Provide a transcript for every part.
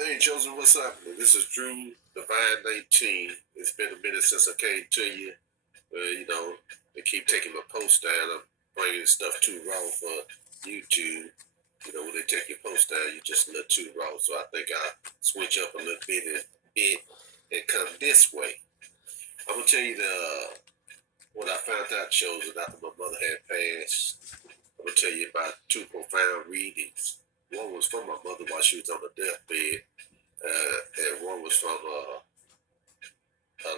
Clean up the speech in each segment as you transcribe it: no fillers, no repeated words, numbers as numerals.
Hey, Joseph, what's happening? This is Drew Divine 19. It's been a minute since I came to you. They keep taking my post down. I'm bringing stuff too raw for YouTube. When they take your post down, you just a little too raw. So I think I'll switch up a little bit and come this way. I'm going to tell you what I found out chosen after my mother had passed. I'm going to tell you about two profound readings. One was from my mother while she was on the deathbed. And one was from a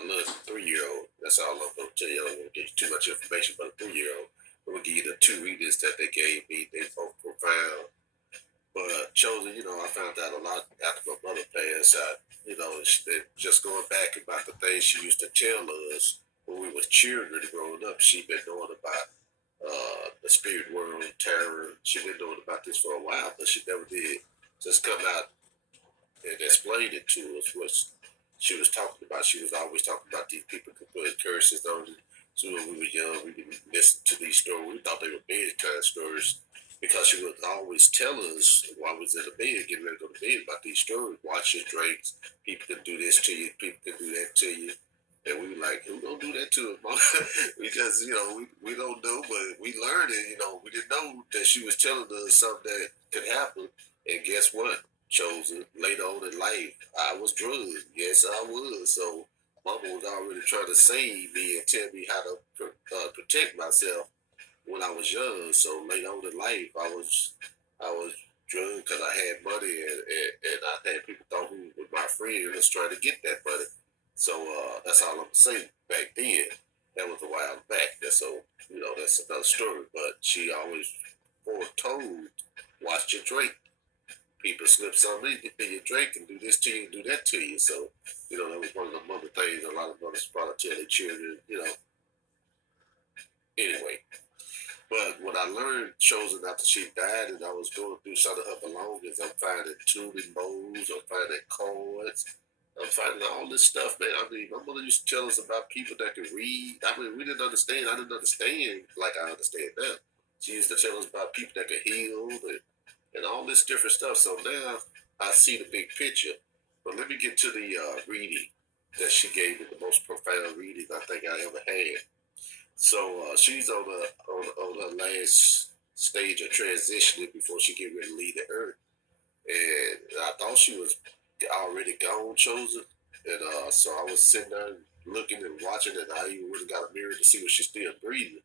little 3-year-old. That's all I'm going to tell you. I don't want to give you too much information about a 3-year-old. I'm going to give you the two readings that they gave me. They both profound. But chosen, I found out a lot after my mother passed. Just going back about the things she used to tell us when we was children growing up. She been knowing about the spirit world, terror. She been knowing about this for a while, but she never did just come out and explain it to us. What she was talking about. She was always talking about these people could put curses on it. So when we were young, we didn't listen to these stories. We thought they were bedtime stories because she would always tell us while we was in the bed, getting ready to go to bed, about these stories. Watch your drinks. People can do this to you. People can do that to you. And we were like, who gonna do that to us, Mom? We just, we don't know, but we learned it. We didn't know that she was telling us something that could happen. And guess what? Chosen later on in life, I was drugged. Yes, I was. So Mama was already trying to save me and tell me how to protect myself when I was young. So later on in life, I was drugged because I had money and I had people thought who was my friend was trying to get that money. So that's all I'm saying. Back then, that was a while back. That's another story. But she always foretold, watch your drink. People slip something in your drink and do this to you and do that to you. So, that was one of the mother things a lot of mothers probably tell their children. Anyway, but what I learned chosen after she died and I was going through some of her belongings, I'm finding tuning bowls, I'm finding cards, I'm finding all this stuff, man. I mean, my mother used to tell us about people that could read. I mean, we didn't understand. I didn't understand like I understand now. She used to tell us about people that could heal and all this different stuff. So now I see the big picture. But let me get to the reading that she gave me, the most profound reading I think I ever had. So she's on her last stage of transitioning before she get ready to leave the earth. And I thought she was already gone, chosen. And so I was sitting there looking and watching, and I even really got a mirror to see if she's still breathing.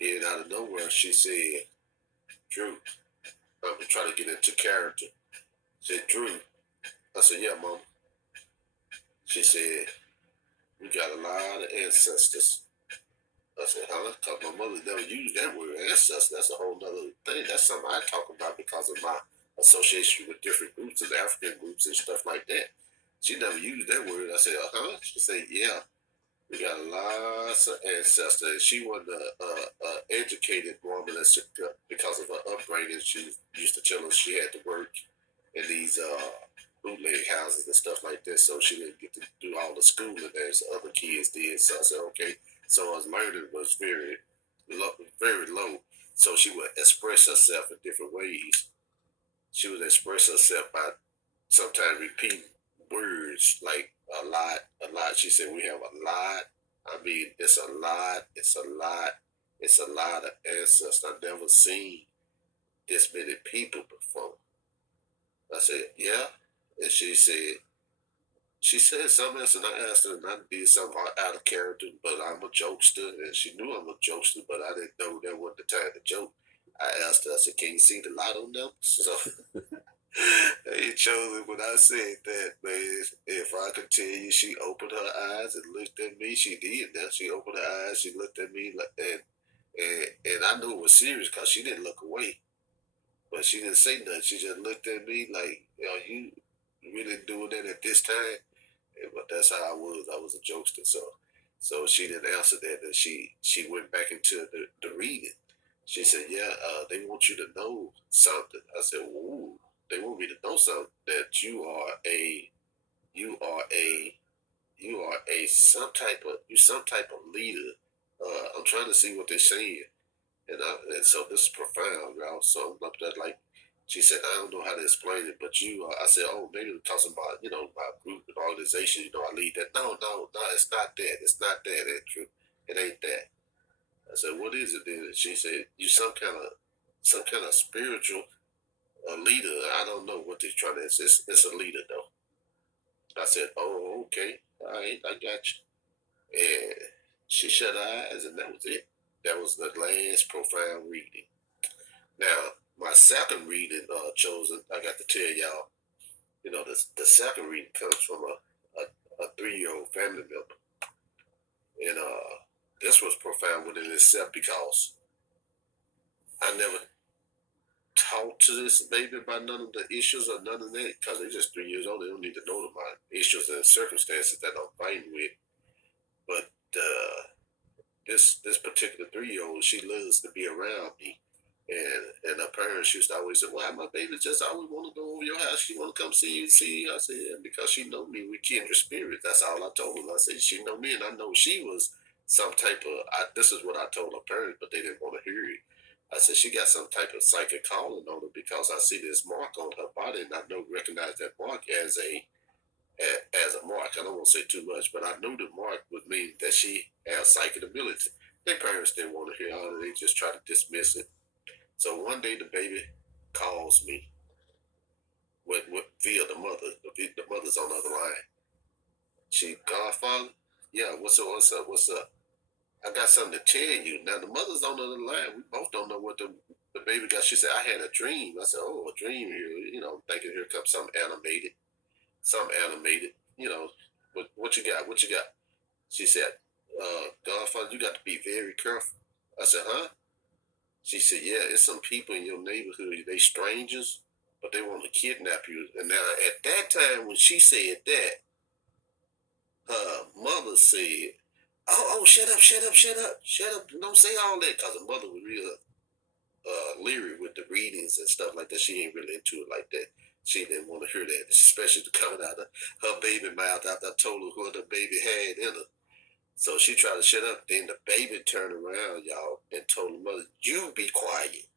And out of nowhere, she said, "Drew, I'm trying to get into character." She said, "Drew." I said, "Yeah, Mom." She said, "We got a lot of ancestors." I said, "Huh?" Because my mother never used that word, ancestor. That's a whole other thing. That's something I talk about because of my association with different groups and African groups and stuff like that. She never used that word. I said, "Uh-huh." She said, "Yeah, we got lots of ancestors." She wasn't a educated woman because of her upbringing. She used to tell us she had to work in these bootleg houses and stuff like that, so she didn't get to do all the schooling as other kids did. So I said, okay. So her learning was low, very low. So she would express herself in different ways. She would express herself by sometimes repeating words like a lot. She said, "We have a lot. I mean, it's a lot. It's a lot. It's a lot of ancestors. I've never seen this many people before." I said, "Yeah." And she said something else, and I asked her not to be something out of character, but I'm a jokester, and she knew I'm a jokester, but I didn't know that wasn't the time to joke. I asked her, I said, "Can you see the light on them?" So he chose it when I said that, man. If I could tell you, she opened her eyes and looked at me. She did. Now she opened her eyes, she looked at me, and I knew it was serious because she didn't look away. But she didn't say nothing. She just looked at me like, you really doing that at this time? But that's how I was. I was a jokester. So she didn't answer that. And she went back into the reading. She said, "Yeah, they want you to know something." I said, "Ooh, they want me to know something that you are a, you are a some type of leader." I'm trying to see what they're saying, and so this is profound, y'all. So I'm up there like She said, I don't know how to explain it, but you, I said, oh, maybe we're talking about, my group and organization, I lead that. No, it's not that. It's not that, Andrew. It ain't that. I said, what is it then? And she said, you some kind of spiritual leader. I don't know what they're trying to, it's a leader though. I said, oh, okay. All right, I got you. And she shut her eyes and that was it. That was the last profound reading. Now, my second reading, chosen, I got to tell y'all, the second reading comes from a 3-year-old family member. And this was profound within itself because I never talked to this baby about none of the issues or none of that because they're just 3 years old. They don't need to know about issues and circumstances that I'm fighting with. But this particular 3-year-old, she loves to be around me. And her parents used to always say, "Why my baby just always want to go over your house? She want to come see you, see you." I said, "Yeah, because she know me. We kindred spirits." That's all I told her. I said, "She know me, and I know she was some type of." This is what I told her parents, but they didn't want to hear it. I said she got some type of psychic calling on her because I see this mark on her body, and I don't recognize that mark as a mark. I don't want to say too much, but I knew the mark would mean that she has psychic ability. Their parents didn't want to hear all of it. They just tried to dismiss it. So one day the baby calls me via the mother. The mother's on the other line. She, Godfather, yeah, what's up, what's up, what's up? I got something to tell you. Now the mother's on the other line. We both don't know what the baby got. She said, I had a dream. I said, oh, a dream here. Thinking here comes something animated. Something animated. What you got? What you got? She said, Godfather, you got to be very careful. I said, huh? She said, yeah, it's some people in your neighborhood, they strangers, but they want to kidnap you. And now at that time when she said that, her mother said, oh, shut up, shut up, shut up, shut up. Don't say all that. Because her mother was real leery with the readings and stuff like that. She ain't really into it like that. She didn't want to hear that, especially coming out of her baby mouth after I told her what the baby had in her. So she tried to shut up. Then the baby turned around, y'all, and told the mother, you be quiet.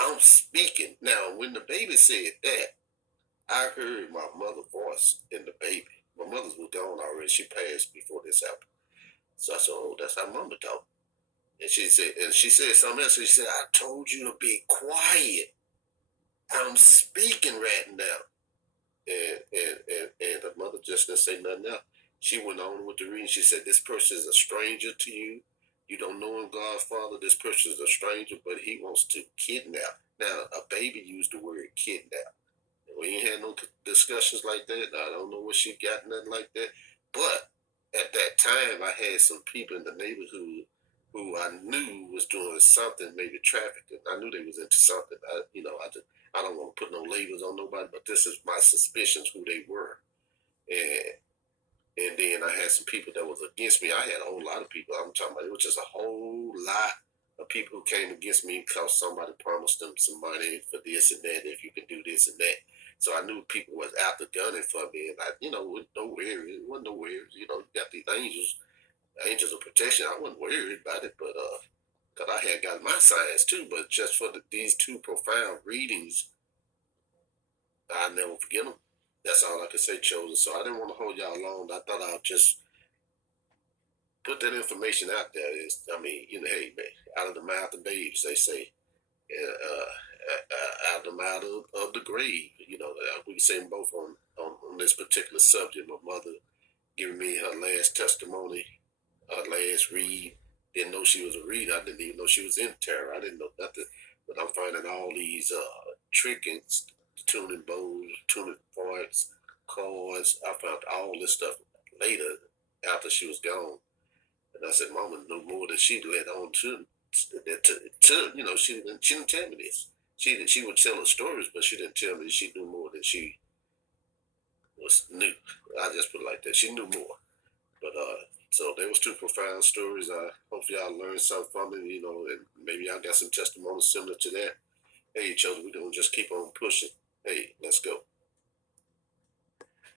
I'm speaking. Now, when the baby said that, I heard my mother's voice in the baby. My mother was gone already. She passed before this happened. So I said, oh, that's how mama talk. And she said something else. She said, I told you to be quiet. I'm speaking right now. And the mother just didn't say nothing else. She went on with the reading. She said, this person is a stranger to you. You don't know him, Godfather. This person is a stranger, but he wants to kidnap. Now, a baby used the word kidnap. We ain't had no discussions like that. I don't know what she got, nothing like that. But at that time, I had some people in the neighborhood who I knew was doing something, maybe trafficking. I knew they was into something. I don't want to put no labels on nobody, but this is my suspicions who they were. And and then I had some people that was against me. I had a whole lot of people. I'm talking about it was just a whole lot of people who came against me because somebody promised them some money for this and that if you can do this and that. So I knew people was out the gunning for me, and with no worries, it wasn't no worries. You got these angels of protection. I wasn't worried about it, but because I had got my signs too. But just for these two profound readings, I never forget them. That's all I could say, chosen. So I didn't want to hold y'all long. I thought I'd just put that information out there. Hey, man, out of the mouth of babes, they say, out of the mouth of the grave. We say both on this particular subject. My mother giving me her last testimony, her last read. Didn't know she was a reader. I didn't even know she was in terror. I didn't know nothing. But I'm finding all these trinkets, tuning bows, tuning parts, cards. I found all this stuff later after she was gone. And I said, Mama knew more than she let on to she didn't tell me this. She would tell her stories, but she didn't tell me she knew more than she was knew. I just put it like that. She knew more. But so there was two profound stories. I hope y'all learned something from it, and maybe y'all got some testimonies similar to that. Hey, children, we're gonna just keep on pushing. Hey, let's go.